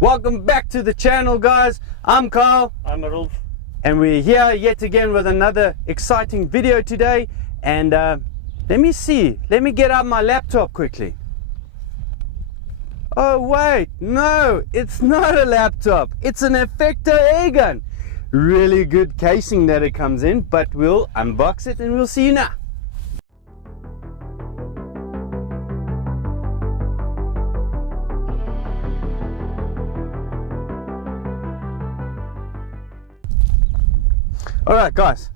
Welcome back to the channel, guys. I'm Carl. I'm Rolf. And we're here yet again with another exciting video today. And let me get out my laptop quickly. Oh wait, no, it's not a laptop. It's an Effecto airgun. Really good casing that it comes in, but we'll unbox it and we'll see you now. Alright guys,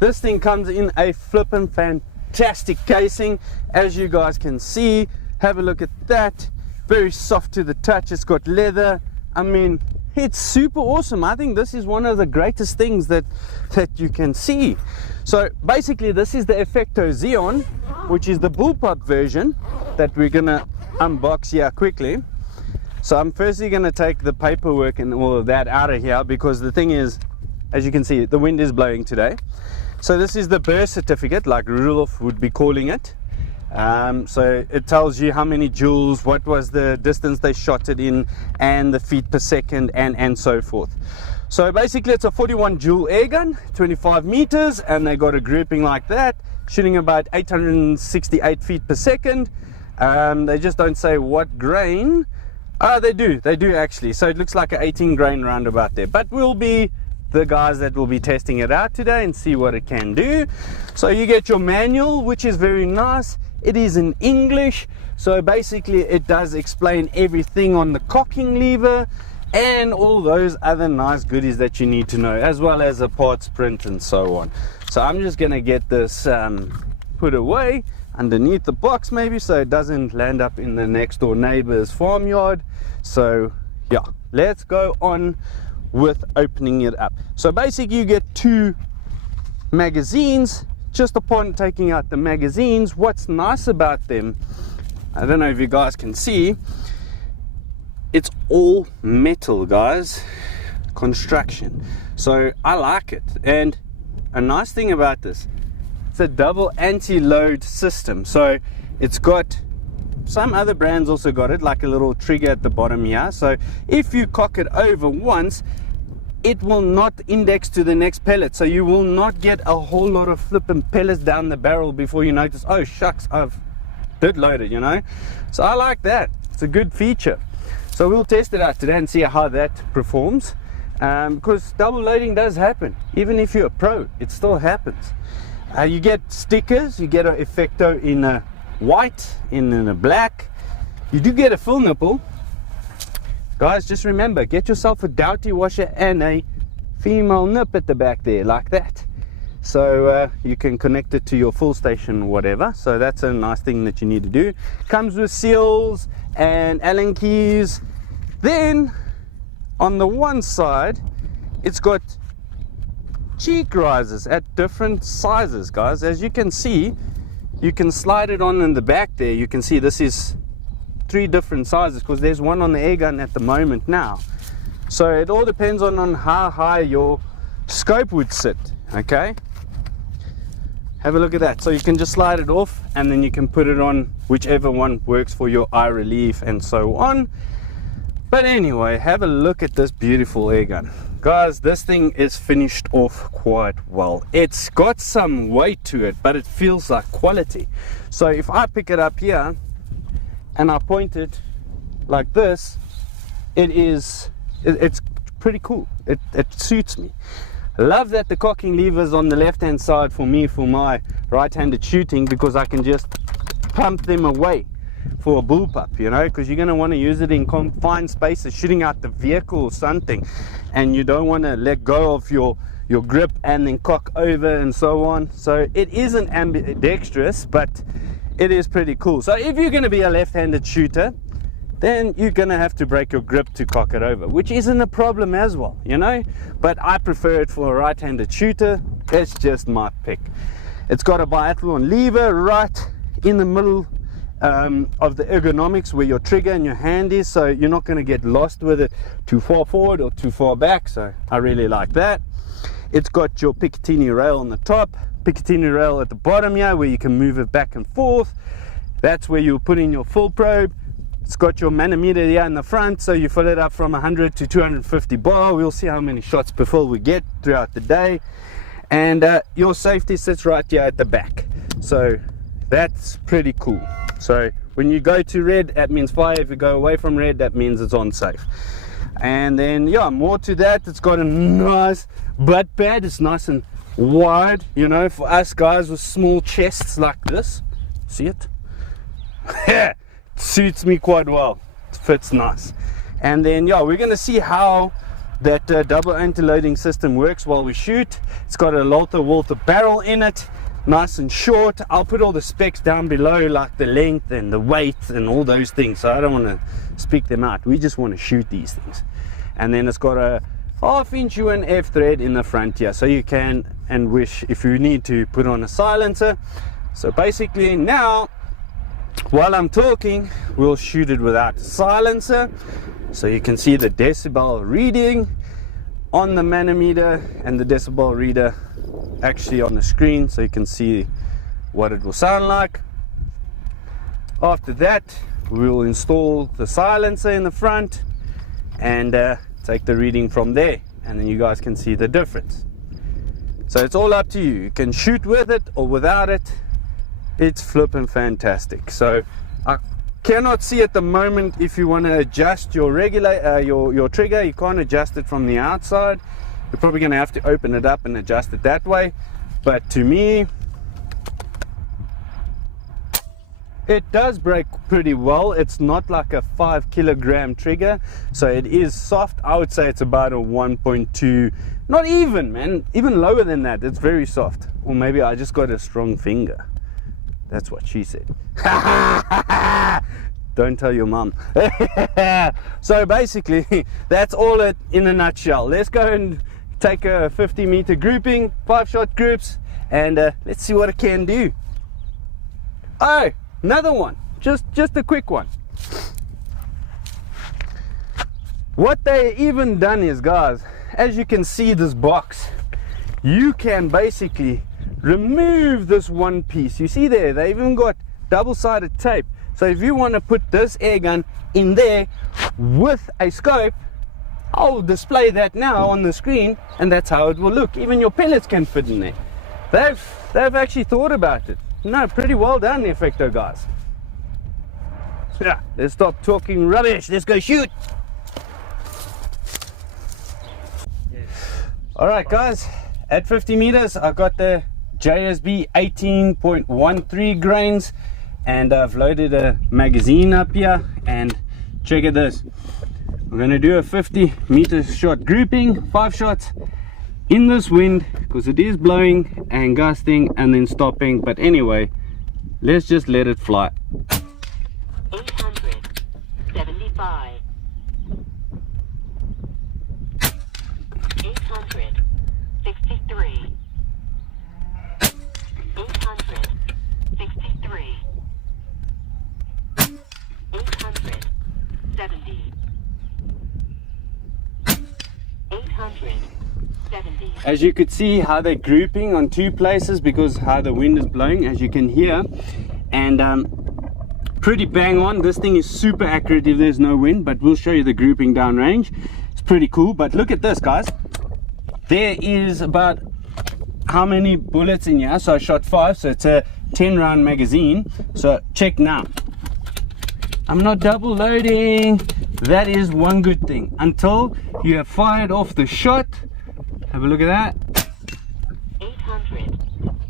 this thing comes in a flippin' fantastic casing. As you guys can see, have a look at that. Very soft to the touch. It's got leather. I mean, it's super awesome. I think this is one of the greatest things that you can see. So basically this is the Effecto Zeon, which is the bullpup version that we're gonna unbox here quickly. So I'm firstly gonna take the paperwork and all of that out of here, because the thing is, as you can see, the wind is blowing today. So this is the birth certificate, like Rudolph would be calling it. So it tells you how many joules, what was the distance they shot it in, and the feet per second, and so forth. So basically it's a 41 joule airgun, 25 meters, and they got a grouping like that, shooting about 868 feet per second. They just don't say what grain. They do actually. So it looks like an 18 grain roundabout there, but we'll be the guys that will be testing it out today and see what it can do. So you get your manual, which is very nice. It is in English, so basically it does explain everything on the cocking lever and all those other nice goodies that you need to know, as well as a parts print and so on. So I'm just gonna get this put away underneath the box, maybe, so it doesn't land up in the next door neighbor's farmyard. So yeah, let's go on with opening it up. So basically you get two magazines. Just upon taking out the magazines, what's nice about them, I don't know if you guys can see, it's all metal, guys, construction. So I like it. And a nice thing about this, it's a double anti-load system. So it's got, some other brands also got it, like a little trigger at the bottom here. So if you cock it over once, it will not index to the next pellet, so you will not get a whole lot of flipping pellets down the barrel before you notice, oh shucks, I've did load it, you know. So I like that. It's a good feature. So we'll test it out today and see how that performs, because double loading does happen. Even if you're a pro, it still happens. You get stickers. You get an Effecto in a white, in a black. You do get a full nipple. Guys, just remember, get yourself a Doughty washer and a female nip at the back there, like that. So you can connect it to your full station, whatever. So that's a nice thing that you need to do. Comes with seals and Allen keys. Then, on the one side, it's got cheek risers at different sizes, guys. As you can see, you can slide it on in the back there. You can see this is 3 different sizes, because there's one on the airgun at the moment now. So it all depends on how high your scope would sit. Okay, have a look at that. So you can just slide it off and then you can put it on whichever one works for your eye relief and so on. But anyway, have a look at this beautiful airgun, guys. This thing is finished off quite well. It's got some weight to it, but it feels like quality. So if I pick it up here and I point it like this, it's pretty cool. It suits me. Love that the cocking lever is on the left hand side for me, for my right-handed shooting, because I can just pump them away for a bullpup, you know, because you're going to want to use it in confined spaces, shooting out the vehicle or something, and you don't want to let go of your grip and then cock over and so on. So it isn't ambidextrous, but it is pretty cool. So if you're going to be a left-handed shooter, then you're going to have to break your grip to cock it over, which isn't a problem as well, you know. But I prefer it for a right-handed shooter. It's just my pick. It's got a biathlon lever right in the middle of the ergonomics, where your trigger and your hand is, so you're not going to get lost with it too far forward or too far back. So I really like that. It's got your Picatinny rail on the top, Picatinny rail at the bottom here, where you can move it back and forth. That's where you'll put in your full probe. It's got your manometer here in the front, so you fill it up from 100 to 250 bar. We'll see how many shots per fill we get throughout the day. And your safety sits right here at the back, so that's pretty cool. So when you go to red, that means fire. If you go away from red, that means it's on safe. And then yeah, more to that, it's got a nice butt pad. It's nice and wide, you know, for us guys with small chests like this. See it? Yeah, suits me quite well. It fits nice. And then yeah, we're gonna see how that double anti-loading system works while we shoot. It's got a Walter barrel in it, nice and short. I'll put all the specs down below, like the length and the weight and all those things, so I don't want to speak them out. We just want to shoot these things. And then it's got a 1/2-inch UNF thread in the front here, so you can and wish, if you need to, put on a silencer. So basically now, while I'm talking, we'll shoot it without a silencer, so you can see the decibel reading on the manometer and the decibel reader actually on the screen, so you can see what it will sound like. After that, we'll install the silencer in the front and take the reading from there, and then you guys can see the difference. So it's all up to you. You can shoot with it or without it. It's flipping fantastic. So I cannot see at the moment if you want to adjust your your trigger. You can't adjust it from the outside. You're probably going to have to open it up and adjust it that way. But to me, it does break pretty well. It's not like a 5-kilogram trigger, so it is soft. I would say it's about a 1.2, not even, man, even lower than that. It's very soft. Or maybe I just got a strong finger. That's what she said. Don't tell your mum. So basically, that's all it in a nutshell. Let's go and take a 50-meter grouping, 5-shot groups, and let's see what it can do. Oh, another one, just a quick one. What they even done is, guys, as you can see this box, you can basically remove this one piece. You see there, they even got double-sided tape. So if you want to put this air gun in there with a scope, I'll display that now on the screen, and that's how it will look. Even your pellets can fit in there. They've actually thought about it. No, pretty well done, Effecto guys. Yeah, let's stop talking rubbish. Let's go shoot. All right, guys. At 50 meters, I've got the JSB 18.13 grains, and I've loaded a magazine up here. And check at this. We're going to do a 50-meter shot grouping, 5 shots in this wind, because it is blowing and gusting and then stopping. But anyway, let's just let it fly. 875, 863, 863, 870, 870. As you could see how they're grouping on 2 places because how the wind is blowing, as you can hear, and pretty bang on. This thing is super accurate if there's no wind, but we'll show you the grouping downrange. It's pretty cool. But look at this, guys. There is about how many bullets in here? So I shot 5, so it's a 10-round magazine. So check now. I'm not double loading. That is one good thing. Until you have fired off the shot, have a look at that. 800.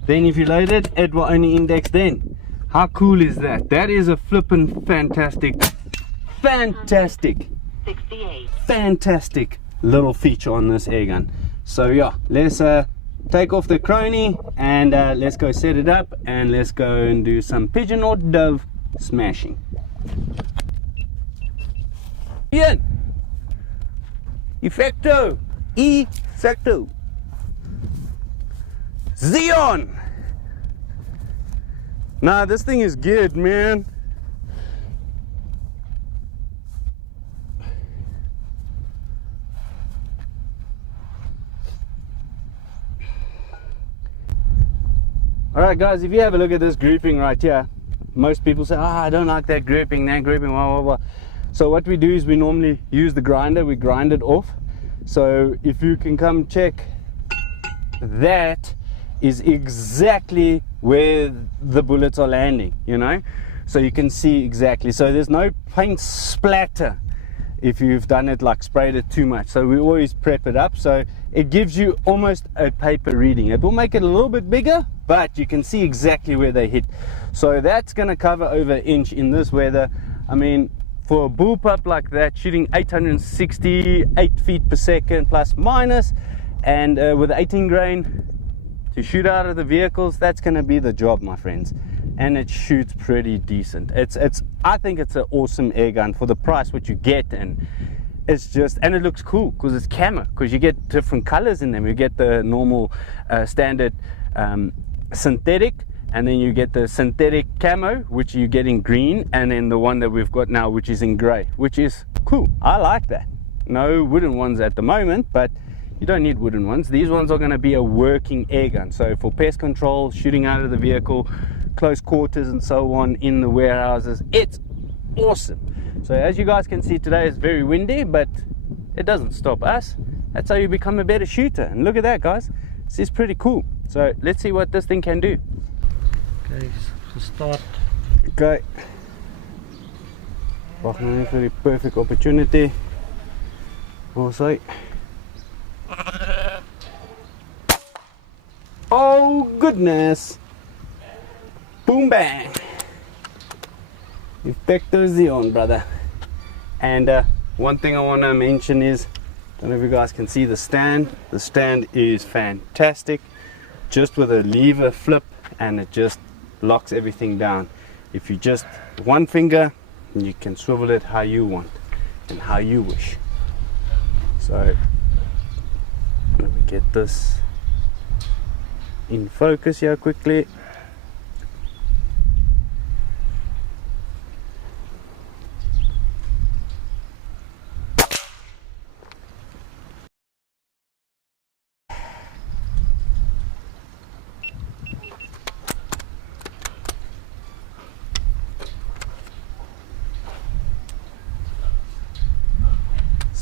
Then if you load it, it will only index then. How cool is that? That is a flippin' fantastic 68. Fantastic little feature on this airgun. So yeah, let's take off the crony and let's go set it up, and let's go and do some pigeon or dove smashing. Ian! Effecto Zeon! Nah, this thing is good, man. Alright guys, if you have a look at this grouping right here, most people say, I don't like that gripping, blah, blah, blah. So what we do is we normally use the grinder, we grind it off. So if you can come check, that is exactly where the bullets are landing, you know, so you can see exactly. So there's no paint splatter if you've done it, like sprayed it too much. So we always prep it up, so it gives you almost a paper reading. It will make it a little bit bigger, but you can see exactly where they hit. So that's going to cover over an inch in this weather. I mean, for a bullpup like that, shooting 868 feet per second plus minus, and with 18 grain to shoot out of the vehicles, that's going to be the job, my friends. And it shoots pretty decent. I think it's an awesome air gun for the price what you get, and it's just, and it looks cool because it's camo, because you get different colors in them. You get the normal standard synthetic, and then you get the synthetic camo, which you get in green, and then the one that we've got now, which is in gray, which is cool. I like that. No wooden ones at the moment, but you don't need wooden ones. These ones are going to be a working air gun, so for pest control, shooting out of the vehicle, close quarters and so on, in the warehouses, it's awesome. So as you guys can see, today is very windy, but it doesn't stop us. That's how you become a better shooter. And look at that, guys, this is pretty cool. So let's see what this thing can do. Okay, so start. Okay, wag nou net vir die perfect opportunity. Also, oh goodness, boom bang, Effecto Zeon, brother. And one thing I want to mention is, I don't know if you guys can see the stand. The stand is fantastic, just with a lever flip, and it just locks everything down. If you just one finger, you can swivel it how you want and how you wish. So let me get this in focus here quickly.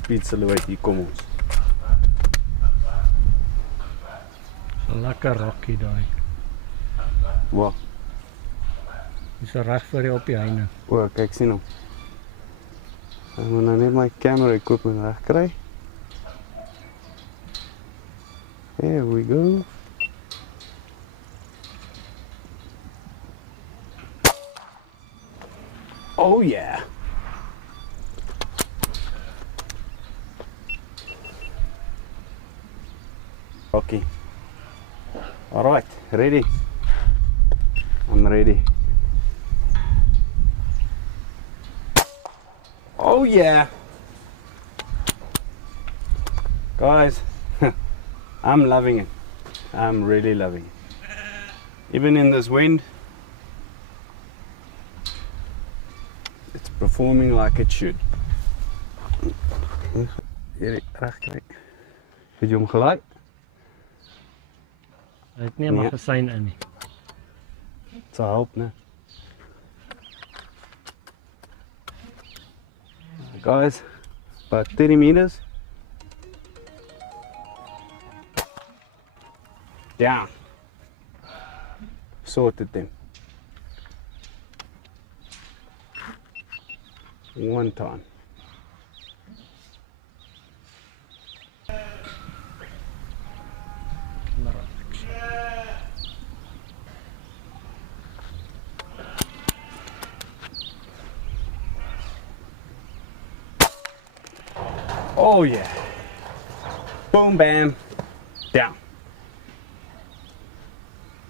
Speed silhouette, hier kom ons. Lekker rocky daai. Wow. Dis reg vir die op die heine. O, kyk sien hom. Ek moet nou net my camera equipment reg kry. There we go. Oh yeah. Okay. All right, ready? I'm ready. Oh yeah. Guys, I'm loving it. I'm really loving it. Even in this wind, it's performing like it should. Hier reg kry. Het jy hom gelaai? Hy het nie 'n magazyn in nie. Dit sal help, né? Guys, about 30 meters. Down. Sorted them. One time. Oh yeah. Boom, bam, down.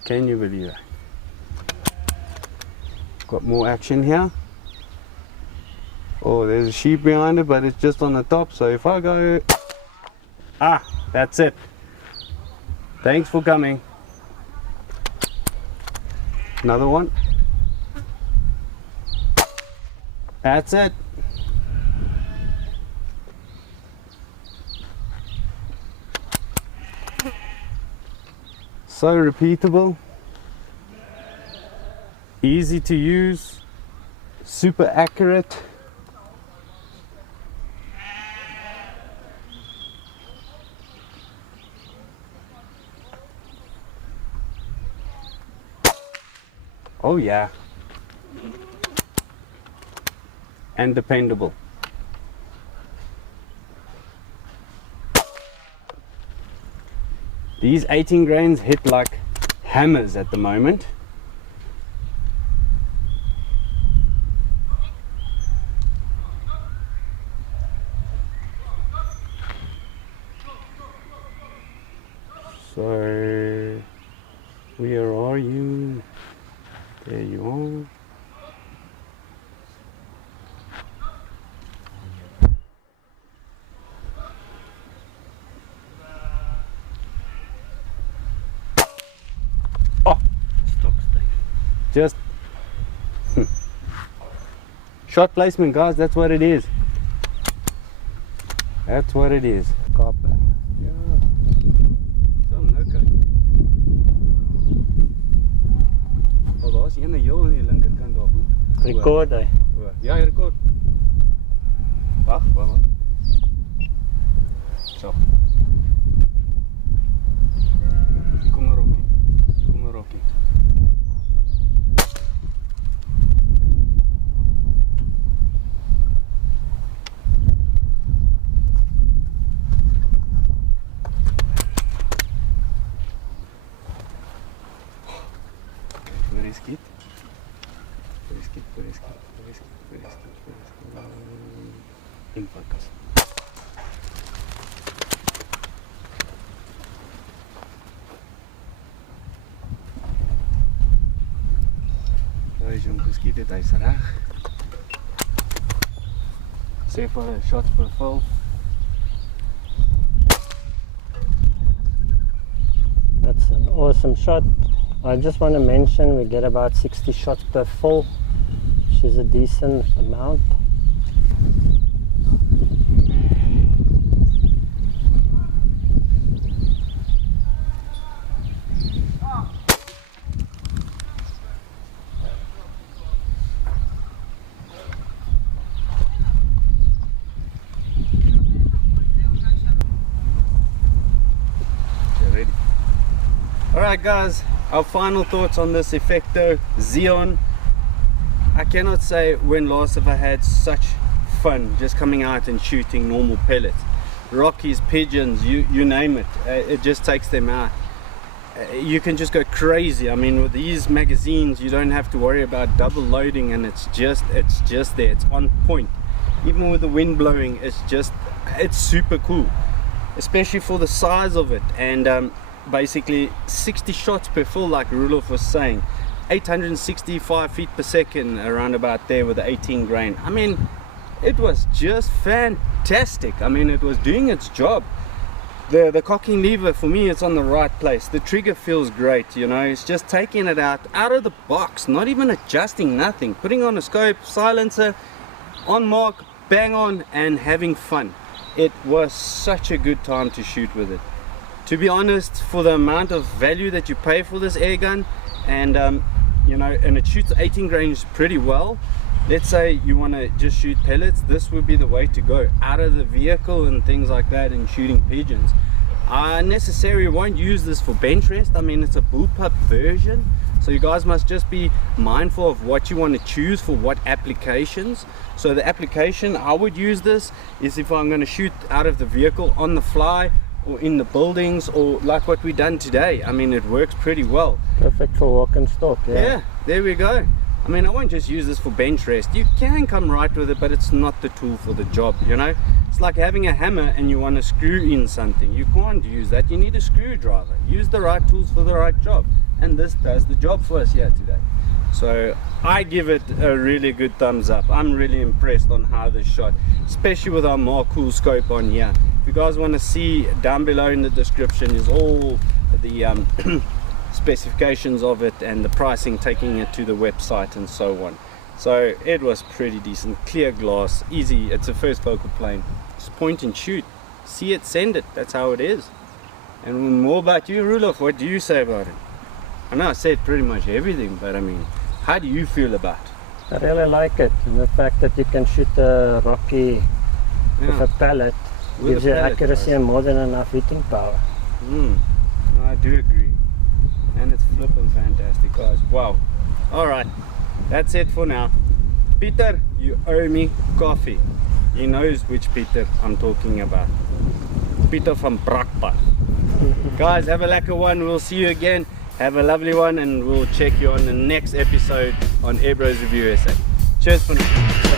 Can you believe that? Got more action here. Oh, there's a sheep behind it, but it's just on the top. So if I go, that's it. Thanks for coming. Another one. That's it. So repeatable, easy to use, super accurate. Oh yeah, and dependable. These 18 grains hit like hammers at the moment. So, where are you? There you are. Oh, Stock stay. just shot placement, guys. That's what it is. That's what it is. Copper. Oh, daar's een heel aan die linkerkant daar. Record hy. Ja, hy rekord. Wag. Zo. Kom maar, Rocky. Skiet. In focus. As jy hom geskiet het, hy's reg. Sê vir 'n shot per full. That's an awesome shot. I just want to mention we get about 60 shots per full, which is a decent amount. Ready. Alright guys, our final thoughts on this Effecto Zeon. I cannot say when last have I had such fun just coming out and shooting normal pellets. Rockies, pigeons, you name it, it just takes them out. You can just go crazy. I mean, with these magazines you don't have to worry about double loading, and it's just there, it's on point. Even with the wind blowing, it's super cool, especially for the size of it. And basically 60 shots per full, like Rudolph was saying, 865 feet per second, around about there with the 18 grain. I mean, it was just fantastic. I mean, it was doing its job. The cocking lever, for me, it's on the right place. The trigger feels great, you know. It's just taking it out of the box, not even adjusting, nothing, putting on a scope, silencer, on mark, bang on, and having fun. It was such a good time to shoot with it. To be honest, for the amount of value that you pay for this air gun, and you know, and it shoots 18 grains pretty well. Let's say you want to just shoot pellets, this would be the way to go, out of the vehicle and things like that, and shooting pigeons. I necessarily won't use this for bench rest. I mean, it's a bullpup version, so you guys must just be mindful of what you want to choose for what applications. So the application I would use this is if I'm going to shoot out of the vehicle, on the fly, or in the buildings, or like what we done today. I mean, it works pretty well. Perfect for walk and stalk. Yeah, there we go. I mean, I won't just use this for bench rest. You can come right with it, but it's not the tool for the job, you know. It's like having a hammer and you want to screw in something. You can't use that. You need a screwdriver. Use the right tools for the right job, and this does the job for us here today. So I give it a really good thumbs up. I'm really impressed on how this shot, especially with our more cool scope on here. If you guys want to see, down below in the description is all the specifications of it and the pricing, taking it to the website and so on. So it was pretty decent, clear glass, easy. It's a first focal plane, just point and shoot, see it, send it. That's how it is. And more about you, Rudolph, what do you say about it? I know I said pretty much everything, but I mean, How do you feel about it? I really like it, and the fact that you can shoot a rocky with a pellet With gives a you pellet, accuracy guys. and more than enough hitting power. I do agree. And it's flipping fantastic, guys. Wow. Alright, that's it for now. Peter, you owe me coffee. He knows which Peter I'm talking about. Peter from Brakpa. Guys, have a lekker one. We'll see you again. Have a lovely one, and we'll check you on the next episode on Airbros Review SA. Cheers for now.